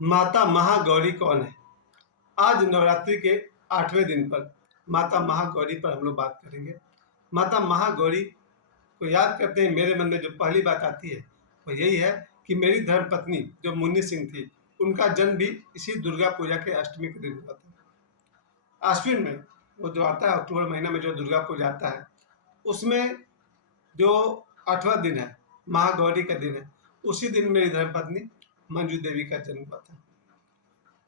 माता महागौरी कौन है? आज नवरात्रि के 8वें दिन पर माता महागौरी पर हम लोग बात करेंगे। माता महागौरी को याद करते ही मेरे मन में जो पहली बात आती है वो यही है कि मेरी धर्मपत्नी जो मुन्नी सिंह थी, उनका जन्म भी इसी दुर्गा पूजा के अष्टमी के दिन हुआ था। आश्विन में वो जो आता है, अक्टूबर महीना में जो दुर्गा पूजा आता है, उसमें जो 8वां दिन है, महागौरी का दिन है, उसी दिन मेरी धर्मपत्नी मंजू देवी का जन्म हुआ था।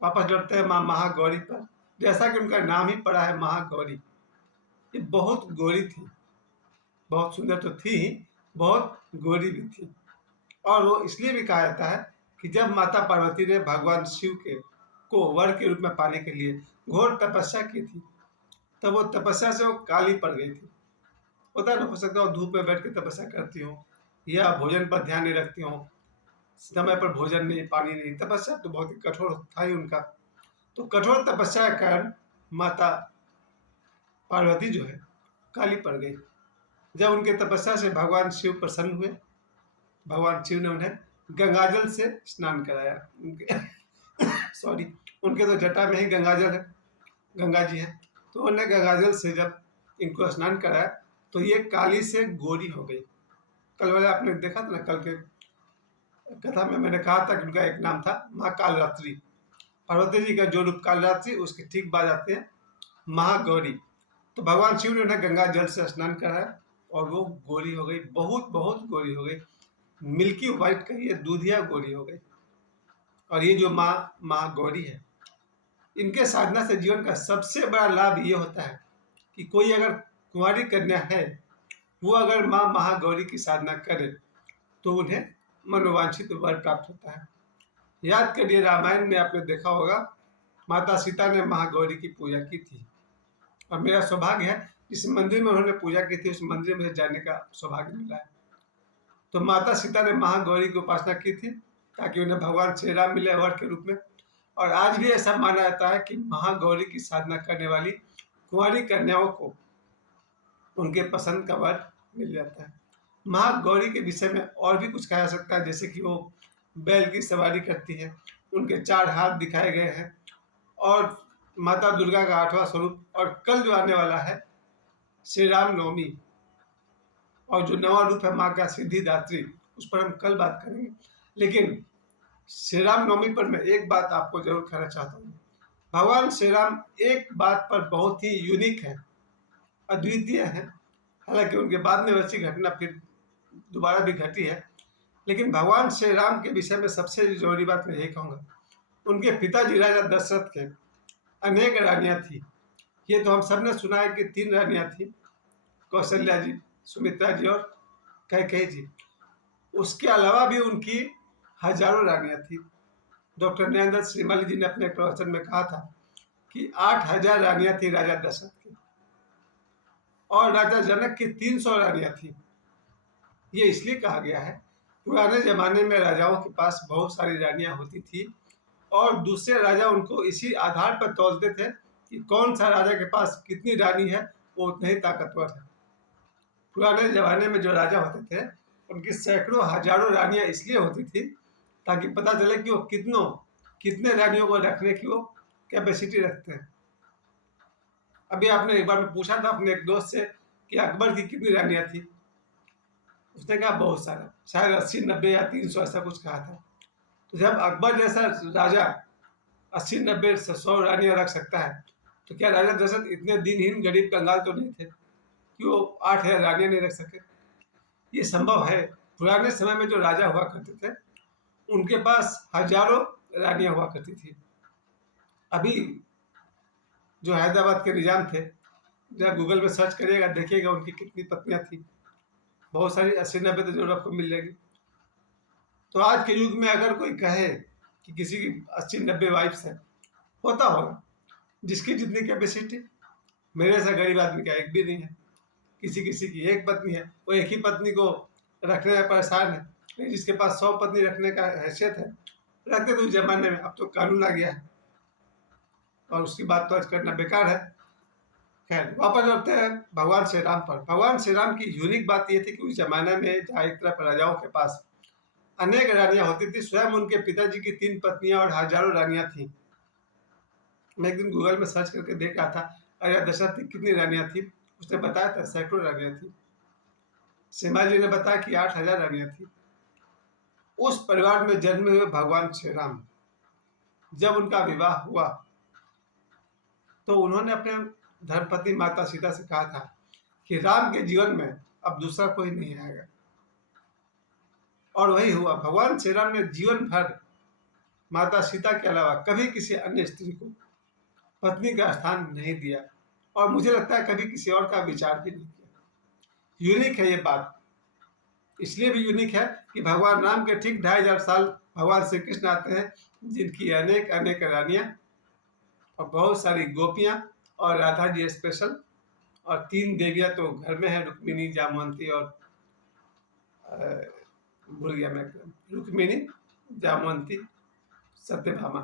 वापस लौटते हैं माँ महागौरी पर। जैसा कि उनका नाम ही पड़ा है महागौरी, ये बहुत गोरी थी, बहुत सुंदर तो थी ही, बहुत गोरी भी थी। और वो इसलिए भी कहा जाता है कि जब माता पार्वती ने भगवान शिव के को वर के रूप में पाने के लिए घोर तपस्या की थी, तब वो तपस्या से वो काली पड़ गई थी। होता ना, हो सकता है वो धूप में बैठ के तपस्या करती हो, या भोजन पर ध्यान नहीं रखती हो, समय पर भोजन नहीं, पानी नहीं। तपस्या तो बहुत ही कठोर था ही उनका। तो कठोर तपस्या के कारण माता पार्वती जो है काली पड़ गई। जब उनके तपस्या से भगवान शिव प्रसन्न हुए, भगवान शिव ने उन्हें गंगाजल से स्नान कराया। उनके सॉरी, उनके तो जटा में ही गंगाजल है, गंगा जी है, तो उन्होंने गंगाजल से जब इनको स्नान कराया तो ये काली से गोरी हो गई। कल वाले आपने देखा था ना, कल के कथा में मैंने कहा था कि उनका एक नाम था माँ कालरात्रि। पार्वती जी का जो रूप कालरात्रि, उसके ठीक बाद आते हैं महागौरी। तो भगवान शिव ने उन्हें गंगा जल से स्नान कराया और वो गोरी हो गई, बहुत बहुत गोरी हो गई, मिल्की व्हाइट कहिए, दूधिया गोरी हो गई। और ये जो माँ महागौरी है, इनके साधना से जीवन का सबसे बड़ा लाभ ये होता है कि कोई अगर कुंवारी कन्या है, वो अगर माँ महागौरी की साधना करे तो उन्हें मनोवांछित वर प्राप्त होता है। याद करिए, रामायण में आपने देखा होगा, माता सीता ने महागौरी की पूजा की थी। और मेरा सौभाग्य है, जिस मंदिर में उन्होंने पूजा की थी, उस मंदिर में जाने का सौभाग्य मिला है। तो माता सीता ने महागौरी की उपासना की थी ताकि उन्हें भगवान श्री राम मिले वर के रूप में। और आज भी ऐसा माना जाता है कि महागौरी की साधना करने वाली कुंवारी कन्याओं को उनके पसंद का वर मिल जाता है। महागौरी के विषय में और भी कुछ कहा जा सकता है, जैसे कि वो बैल की सवारी करती है, उनके 4 हाथ दिखाए गए हैं, और माता दुर्गा का 8वां स्वरूप। और कल जो आने वाला है श्री राम नवमी, और जो 9वां रूप है माँ का सिद्धिदात्री, उस पर हम कल बात करेंगे। लेकिन श्री राम नवमी पर मैं एक बात आपको जरूर कहना चाहता हूँ। भगवान श्री राम एक बात पर बहुत ही यूनिक है, अद्वितीय है। हालांकि उनके बाद में वैसी घटना फिर दोबारा भी घटी है, लेकिन भगवान श्री राम के विषय में सबसे जरूरी बात मैं यही कहूँगा, उनके पिताजी राजा दशरथ के अनेक रानियां थी। ये तो हम सब ने सुना है कि 3 रानियां थी, कौशल्या जी, सुमित्रा जी और कैकेयी जी। उसके अलावा भी उनकी हजारों रानियां थी। डॉक्टर नरेंद्र श्रीमाली जी ने अपने प्रवचन में कहा था कि 8000 रानियां थी राजा दशरथ की, और राजा जनक की 300 रानियां थी। ये इसलिए कहा गया है, पुराने जमाने में राजाओं के पास बहुत सारी रानियां होती थी, और दूसरे राजा उनको इसी आधार पर तौलते थे कि कौन सा राजा के पास कितनी रानी है, वो उतने ही ताकतवर है। पुराने जमाने में जो राजा होते थे, उनकी सैकड़ों हजारों रानियां इसलिए होती थी ताकि पता चले कि वो कितने रानियों को रखने की वो कैपेसिटी रखते हैं। अभी आपने एक बार में पूछा था अपने एक दोस्त से कि अकबर की कितनी रानियां थी, उसने कहा बहुत सारा, शायद 80, 90 या 300 ऐसा कुछ कहा था। तो जब अकबर जैसा राजा 80, 90, 100 रानियां रख सकता है, तो क्या राजा दशरथ इतने दिनहीन गरीब कंगाल तो नहीं थे कि वो 8000 रानियां नहीं रख सके? ये संभव है। पुराने समय में जो राजा हुआ करते थे, उनके पास हजारों रानियां हुआ करती थी। अभी जो हैदराबाद के निजाम थे, जब गूगल पे सर्च करिएगा देखिएगा उनकी कितनी पत्नियां थी, बहुत सारी, 80, 90 तो जरूर आपको मिल जाएगी। तो आज के युग में अगर कोई कहे कि किसी की 80, 90 वाइफ्स है, होता होगा, जिसकी जितनी कैपेसिटी। मेरे जैसा गरीब आदमी का एक भी नहीं है। किसी किसी की एक पत्नी है, वो एक ही पत्नी को रखने में परेशान है। लेकिन जिसके पास 100 पत्नी रखने का हैसियत है, रखते तो उस जमाने में, अब तो कानून आ गया है और उसकी बात तो आज करना बेकार है। खैर, वापस लौटते हैं भगवान श्री राम पर। भगवान श्री राम की यूनिक बात यह थी कि उस जमाने में जहाँ एक तरफ राजाओं के पास अनेक रानियां होती थी। स्वयं उनके पिताजी की 3 पत्नियां और हजारों रानियां थीं। मैं एक दिन गूगल में सर्च करके देख रहा था, अरे दशरथ की कितनी रानियां थी? उसने बताया था सैकड़ों रानियां थी। शिवाजी ने बताया कि 8,000 रानियां थी। उस परिवार में जन्मे हुए भगवान श्री राम, जब उनका विवाह हुआ तो उन्होंने अपने धर्मपत्नी माता सीता से कहा था कि राम के जीवन में अब दूसरा कोई नहीं आएगा। और वही हुआ। भगवान श्री राम ने जीवन भर माता सीता के अलावा कभी किसी अन्य स्त्री को पत्नी का स्थान नहीं दिया, और मुझे लगता है कभी किसी और का विचार भी नहीं किया। यूनिक है ये बात, इसलिए भी यूनिक है कि भगवान राम के ठीक 2500 साल भगवान श्री कृष्ण आते हैं, जिनकी अनेक अनेक रानियां और बहुत सारी गोपियां और राधा जी स्पेशल, और 3 देवियां तो घर में है, रुक्मिणी, जामवंती और भूल गया मैं, रुक्मिणी, जामवंती, सत्यभामा।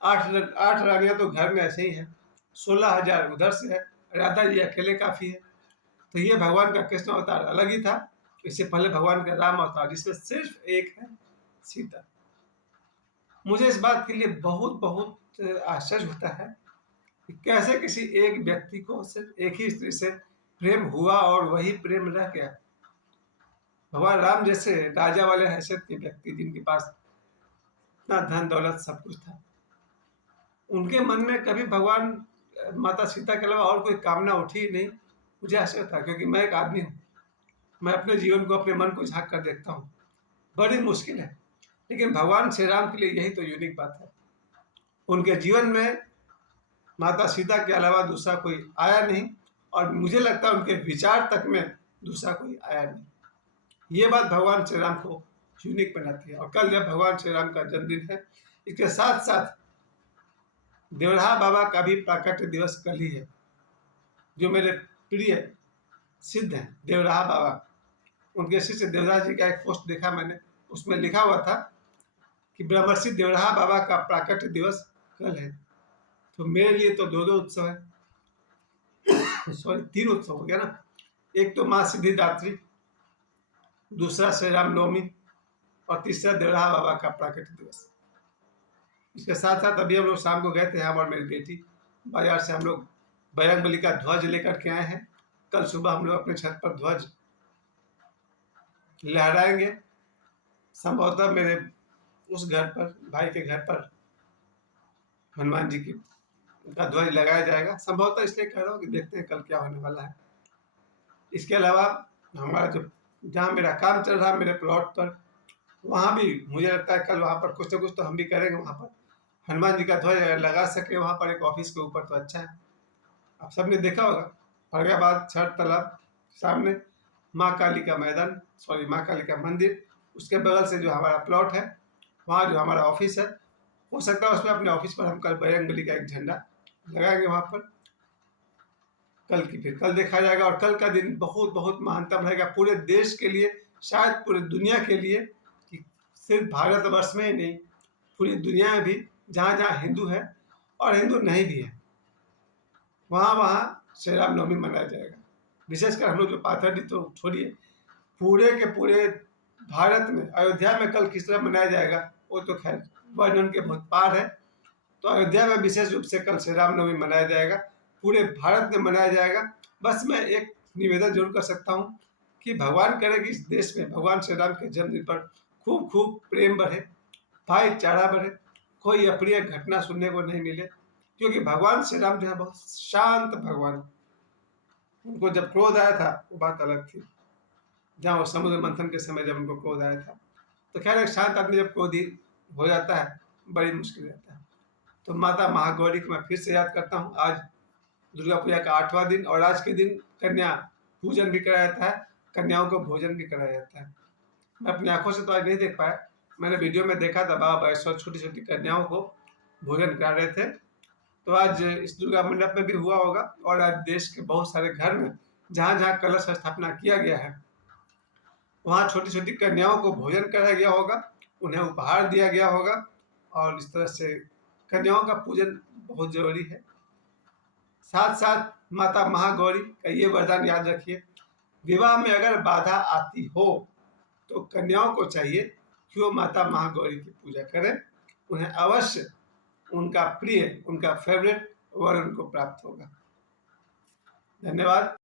8 रानियां तो घर में ऐसे ही है। 16,000 उधर से है, राधा जी अकेले काफी है। तो ये भगवान का कृष्ण अवतार अलग ही था। इससे पहले भगवान का राम अवतार, जिसमें सिर्फ एक है, सीता। मुझे इस बात के लिए बहुत बहुत आश्चर्य होता है कि कैसे किसी एक व्यक्ति को सिर्फ एक ही स्त्री से प्रेम हुआ और वही प्रेम रह गया। भगवान राम जैसे राजा वाले हैसियत के व्यक्ति, जिनके पास इतना धन दौलत सब कुछ था, उनके मन में कभी भगवान माता सीता के अलावा और कोई कामना उठी ही नहीं। मुझे आश्चर्य था, क्योंकि मैं एक आदमी हूँ, मैं अपने जीवन को, अपने मन को झांक कर देखता हूँ, बड़ी मुश्किल है। लेकिन भगवान श्री राम के लिए यही तो यूनिक बात है। उनके जीवन में माता सीता के अलावा दूसरा कोई आया नहीं, और मुझे लगता है उनके विचार तक में दूसरा कोई आया नहीं। ये बात भगवान श्री राम को यूनिक बनाती है। और कल जब भगवान श्री राम का जन्मदिन है, इसके साथ साथ देवराहा बाबा का भी प्राकट्य दिवस कल ही है, जो मेरे प्रिय सिद्ध हैं देवराहा बाबा। उनके शिष्य देवराज जी का एक पोस्ट देखा मैंने, उसमें लिखा हुआ था कि ब्रह्मर्षि देवराहा बाबा का प्राकट्य दिवस कल है। तो मेरे लिए तो 2 उत्सव है, सॉरी 3 उत्सव हो गया ना। एक तो माँ सिद्धिदात्री, दूसरा श्री राम नवमी, और तीसरा देवराहा बाबा का प्राकट्य दिवस। इसके साथ साथ अभी हम लोग शाम को गए थे, हम और मेरी बेटी, बाजार से हम लोग बजरंगबली का ध्वज लेकर के आए हैं। कल सुबह हम लोग अपने छत पर ध्वज लहराएंगे। संभवतः मेरे उस घर पर, भाई के घर पर, हनुमान जी की का ध्वज लगाया जाएगा। संभवतः इसलिए कह रहा हूँ कि देखते हैं कल क्या होने वाला है। इसके अलावा हमारा जो, जहाँ मेरा काम चल रहा है मेरे प्लॉट पर, वहाँ भी मुझे लगता है कल वहाँ पर कुछ ना कुछ तो हम भी करेंगे। वहाँ पर हनुमान जी का ध्वज अगर लगा सके वहाँ पर एक ऑफिस के ऊपर तो अच्छा है। आप सबने देखा होगा, फरगाबाद छठ तालाब सामने माँ काली का मैदान, सॉरी माँ काली का मंदिर, उसके बगल से जो हमारा प्लॉट है, वहाँ जो हमारा ऑफिस है, हो सकता है उसमें अपने ऑफिस पर हम कल बजरंगबली का एक झंडा लगाएंगे वहाँ पर। कल देखा जाएगा। और कल का दिन बहुत बहुत महानतम रहेगा पूरे देश के लिए, शायद पूरी दुनिया के लिए, कि सिर्फ भारतवर्ष में ही नहीं, पूरी दुनिया में भी जहाँ जहाँ हिंदू है और हिंदू नहीं भी है, वहाँ वहाँ श्री राम नवमी मनाया जाएगा। विशेषकर हम लोग जो पाथरडी तो छोड़िए, पूरे के पूरे भारत में अयोध्या में कल किस तरह मनाया जाएगा वो तो खैर वर्णन के बहुत पार है। तो अयोध्या में विशेष रूप से कल श्री राम नवमी मनाया जाएगा, पूरे भारत में मनाया जाएगा। बस मैं एक निवेदन जरूर कर सकता हूँ कि भगवान करे कि इस देश में भगवान श्री राम के जन्मदिन पर खूब खूब प्रेम बढ़े, भाईचारा बढ़े, कोई अप्रिय घटना सुनने को नहीं मिले। क्योंकि भगवान श्री राम जो है बहुत शांत भगवान, उनको जब क्रोध आया था वो बात अलग थी, जहाँ वो समुद्र मंथन के समय जब उनको क्रोध आया था। तो खैर एक शांत आदमी जब क्रोधी हो जाता है बड़ी मुश्किल रहता है। तो माता महागौरी को मैं फिर से याद करता हूँ। आज दुर्गा पूजा का 8वां दिन, और आज के दिन कन्या पूजन भी कराया जाता है, कन्याओं को भोजन भी कराया जाता है। मैं अपनी आंखों से तो आज नहीं देख पाया, मैंने वीडियो में देखा था बाबा बागेश्वर छोटी छोटी कन्याओं को भोजन करा रहे थे। तो आज इस दुर्गा मंडप में भी हुआ होगा, और आज देश के बहुत सारे घर में जहाँ जहाँ कलश स्थापना किया गया है वहाँ छोटी छोटी कन्याओं को भोजन कराया गया होगा, उन्हें उपहार दिया गया होगा। और इस तरह से कन्याओं का पूजन बहुत जरूरी है। साथ साथ माता महागौरी का ये वरदान याद रखिए, विवाह में अगर बाधा आती हो तो कन्याओं को चाहिए कि वो माता महागौरी की पूजा करें, उन्हें अवश्य उनका प्रिय, उनका फेवरेट वर उनको प्राप्त होगा। धन्यवाद।